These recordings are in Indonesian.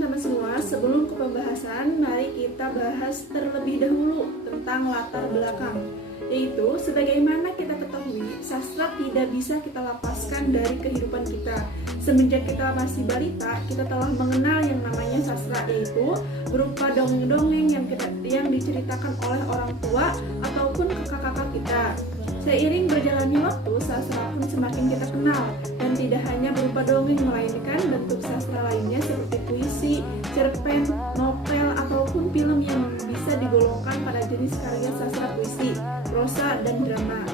teman-teman semua, sebelum ke pembahasan, mari kita bahas terlebih dahulu tentang latar belakang. Yaitu, sebagaimana kita ketahui, sastra tidak bisa kita lepaskan dari kehidupan kita. Semenjak kita masih balita, kita telah mengenal yang namanya sastra, yaitu berupa dongeng-dongeng yang diceritakan oleh orang tua ataupun kakak-kakak kita. Seiring berjalannya waktu, sastra pun semakin kita kenal, dan tidak hanya berupa dongeng, melainkan bentuk sastra lainnya seperti puisi, cerpen, novel, ataupun film yang bisa digolongkan pada jenis karya sastra puisi, prosa, dan drama.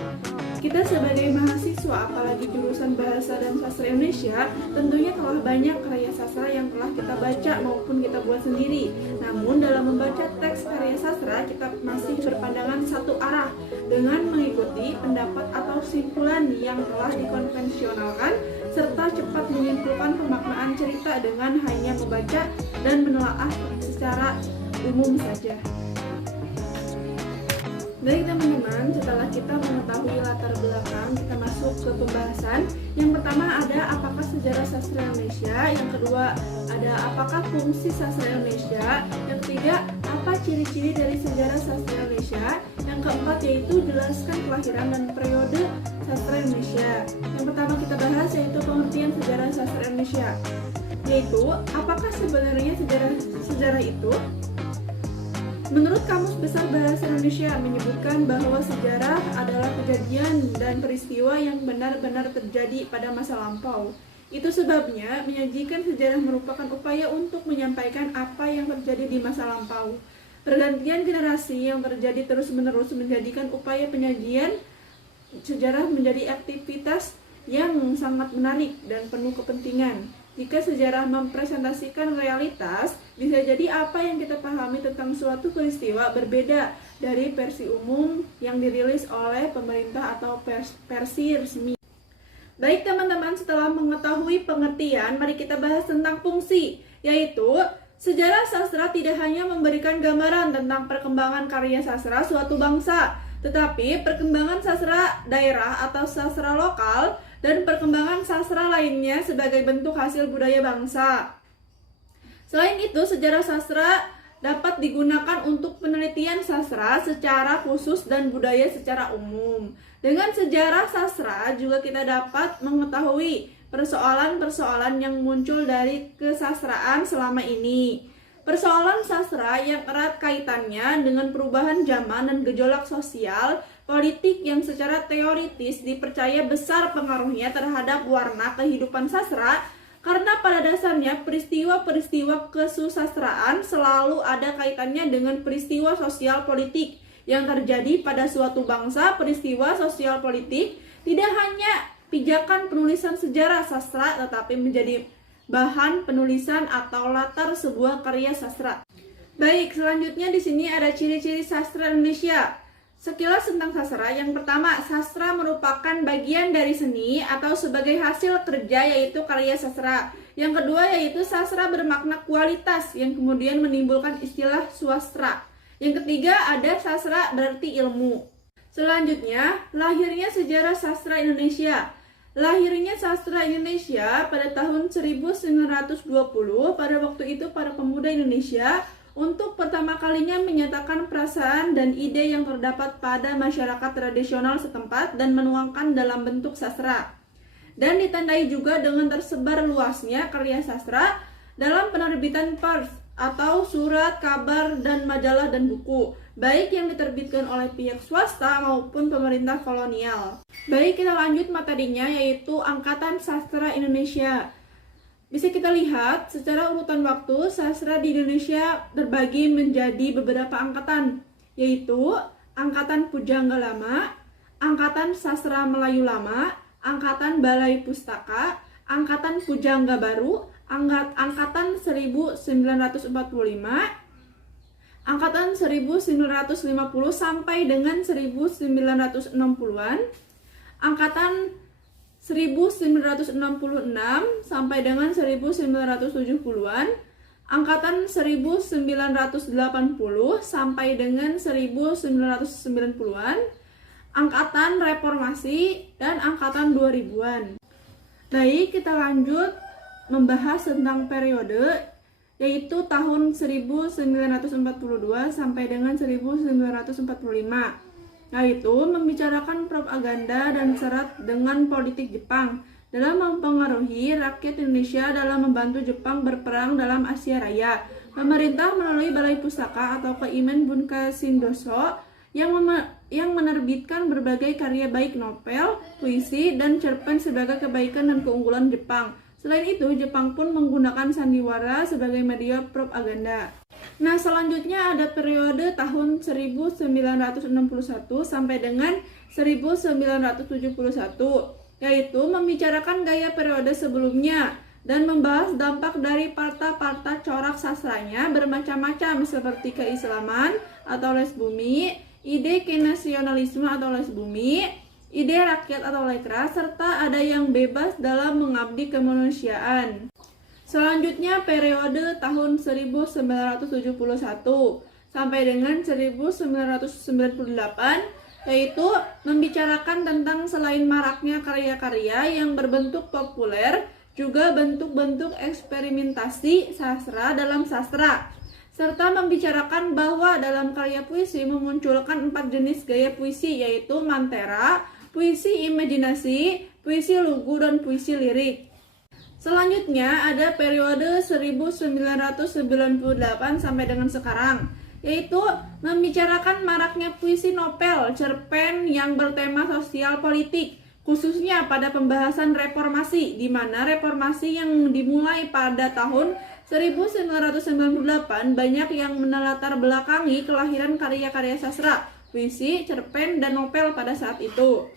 Kita sebagai mahasiswa, apalagi jurusan Bahasa dan Sastra Indonesia, tentunya telah banyak karya sastra yang telah kita baca maupun kita buat sendiri. Namun dalam membaca teks karya sastra, kita masih berpandangan satu arah dengan mengikuti pendapat atau simpulan yang telah dikonvensionalkan, serta cepat menyimpulkan pemaknaan cerita dengan hanya membaca dan menelaah secara umum saja. Baik teman-teman, setelah kita mengetahui latar belakang, kita masuk ke pembahasan. Yang pertama ada apakah sejarah sastra Indonesia, yang kedua ada apakah fungsi sastra Indonesia, yang ketiga apa ciri-ciri dari sejarah sastra Indonesia, yang keempat yaitu jelaskan kelahiran dan periode sastra Indonesia. Yang pertama kita bahas yaitu pengertian sejarah sastra Indonesia, yaitu apakah sebenarnya sejarah itu. Menurut Kamus Besar Bahasa Indonesia menyebutkan bahwa sejarah adalah kejadian dan peristiwa yang benar-benar terjadi pada masa lampau. Itu sebabnya menyajikan sejarah merupakan upaya untuk menyampaikan apa yang terjadi di masa lampau. Pergantian generasi yang terjadi terus-menerus menjadikan upaya penyajian sejarah menjadi aktivitas yang sangat menarik dan penuh kepentingan. Jika sejarah mempresentasikan realitas, bisa jadi apa yang kita pahami tentang suatu peristiwa berbeda dari versi umum yang dirilis oleh pemerintah atau versi resmi. Baik teman-teman, setelah mengetahui pengertian, mari kita bahas tentang fungsi, yaitu sejarah sastra tidak hanya memberikan gambaran tentang perkembangan karya sastra suatu bangsa, tetapi perkembangan sastra daerah atau sastra lokal dan perkembangan sastra lainnya sebagai bentuk hasil budaya bangsa. Selain itu, sejarah sastra dapat digunakan untuk penelitian sastra secara khusus dan budaya secara umum. Dengan sejarah sastra juga kita dapat mengetahui persoalan-persoalan yang muncul dari kesastraan selama ini. Persoalan sastra yang erat kaitannya dengan perubahan zaman dan gejolak sosial, politik yang secara teoritis dipercaya besar pengaruhnya terhadap warna kehidupan sastra, karena pada dasarnya peristiwa-peristiwa kesusastraan selalu ada kaitannya dengan peristiwa sosial politik yang terjadi pada suatu bangsa. Peristiwa sosial politik tidak hanya pijakan penulisan sejarah sastra, tetapi menjadi bahan penulisan atau latar sebuah karya sastra. Baik, selanjutnya di sini ada ciri-ciri sastra Indonesia. Sekilas tentang sastra, yang pertama, sastra merupakan bagian dari seni atau sebagai hasil kerja yaitu karya sastra. Yang kedua yaitu sastra bermakna kualitas yang kemudian menimbulkan istilah swastra. Yang ketiga ada sastra berarti ilmu. Selanjutnya, lahirnya sejarah sastra Indonesia. Lahirnya sastra Indonesia pada tahun 1920, pada waktu itu para pemuda Indonesia untuk pertama kalinya menyatakan perasaan dan ide yang terdapat pada masyarakat tradisional setempat dan menuangkan dalam bentuk sastra. Dan ditandai juga dengan tersebar luasnya karya sastra dalam penerbitan pers atau surat, kabar, dan majalah dan buku, baik yang diterbitkan oleh pihak swasta maupun pemerintah kolonial. Baik, kita lanjut materinya yaitu Angkatan Sastra Indonesia. Bisa kita lihat secara urutan waktu, sastra di Indonesia terbagi menjadi beberapa angkatan, yaitu Angkatan Pujangga Lama, Angkatan Sastra Melayu Lama, Angkatan Balai Pustaka, Angkatan Pujangga Baru, Angkatan 1945, Angkatan 1950 sampai dengan 1960-an, Angkatan 1966 sampai dengan 1970-an, Angkatan 1980 sampai dengan 1990-an, Angkatan Reformasi, dan Angkatan 2000-an. Baik, kita lanjut membahas tentang periode, yaitu tahun 1942 sampai dengan 1945. Yaitu membicarakan propaganda dan syarat dengan politik Jepang dalam mempengaruhi rakyat Indonesia dalam membantu Jepang berperang dalam Asia Raya. Pemerintah melalui Balai Pustaka atau Keimen Bunka Shindoso yang menerbitkan berbagai karya baik novel, puisi, dan cerpen sebagai kebaikan dan keunggulan Jepang. Selain itu, Jepang pun menggunakan sandiwara sebagai media propaganda. Nah, selanjutnya ada periode tahun 1961 sampai dengan 1971, yaitu membicarakan gaya periode sebelumnya dan membahas dampak dari parta-parta corak sastranya bermacam-macam seperti keislaman atau les bumi, ide kenasionalisme atau les bumi, ide rakyat atau lekra, serta ada yang bebas dalam mengabdi kemanusiaan. Selanjutnya periode tahun 1971 sampai dengan 1998, yaitu membicarakan tentang selain maraknya karya-karya yang berbentuk populer, juga bentuk-bentuk eksperimentasi sastra dalam sastra, serta membicarakan bahwa dalam karya puisi memunculkan 4 jenis gaya puisi, yaitu mantera, puisi imajinasi, puisi lugu, dan puisi lirik. Selanjutnya ada periode 1998 sampai dengan sekarang, yaitu membicarakan maraknya puisi novel, cerpen yang bertema sosial politik, khususnya pada pembahasan reformasi, di mana reformasi yang dimulai pada tahun 1998 banyak yang menelatar belakangi kelahiran karya-karya sastra, puisi, cerpen, dan novel pada saat itu.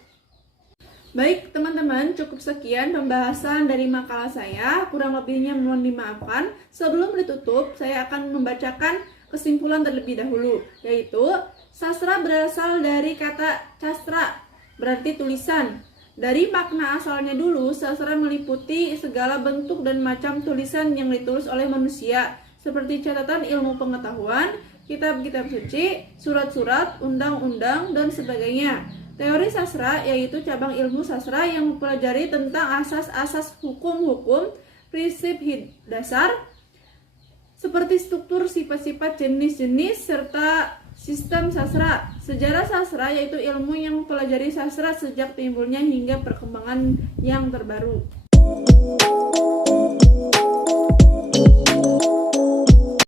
Baik teman-teman, cukup sekian pembahasan dari makalah saya, kurang lebihnya mohon dimaafkan. Sebelum ditutup, saya akan membacakan kesimpulan terlebih dahulu, yaitu sastra berasal dari kata castra, berarti tulisan. Dari makna asalnya dulu, sastra meliputi segala bentuk dan macam tulisan yang ditulis oleh manusia, seperti catatan ilmu pengetahuan, kitab-kitab suci, surat-surat, undang-undang, dan sebagainya. Teori sastra yaitu cabang ilmu sastra yang mempelajari tentang asas-asas hukum-hukum, prinsip dasar, seperti struktur, sifat-sifat, jenis-jenis, serta sistem sastra. Sejarah sastra yaitu ilmu yang mempelajari sastra sejak timbulnya hingga perkembangan yang terbaru.